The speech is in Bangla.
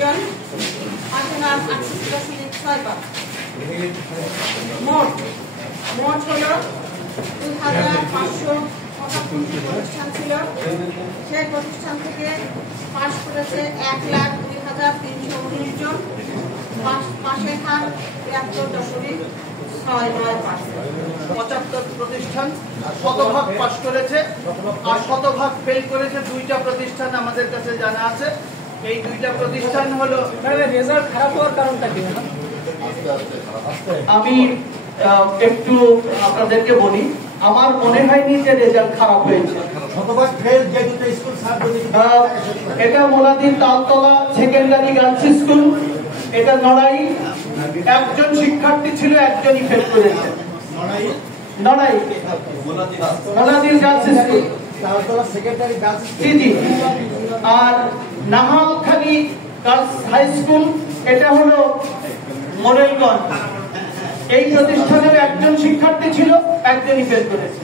জন, আসাম 8.6 মোট হলো 2575 প্রতিষ্ঠান ছিল। সেই প্রতিষ্ঠান থেকে পাশ করেছে 1,02,319 জন। পাশের হার 73.69%। 75 প্রতিষ্ঠান শতভাগ পাশ করেছে আর শতভাগ ফেল করেছে 2টা প্রতিষ্ঠান আমাদের কাছে জানা আছে। এই 2টা প্রতিষ্ঠান হলো, রেজাল্ট খারাপ হওয়ার কারণটা কি? আমি একটু আপনাদেরকে বলি, আমার মনে হয়নি যে রেজাল্ট খারাপ হয়েছে। শতভাগ ফেল যে দুটো স্কুল স্যার এটা Moladir Taltala secondary girls school, এটা নড়াই। একজন শিক্ষার্থী ছিল, একজনই ফেল করেছে। Narai Moladir girls school, Taltala secondary girls ji. আর নাহালখালী গার্লস হাই স্কুল, এটা হলো মোরেলগঞ্জ। এই প্রতিষ্ঠানের একজন শিক্ষার্থী ছিল, একজনই ফেল করেছে।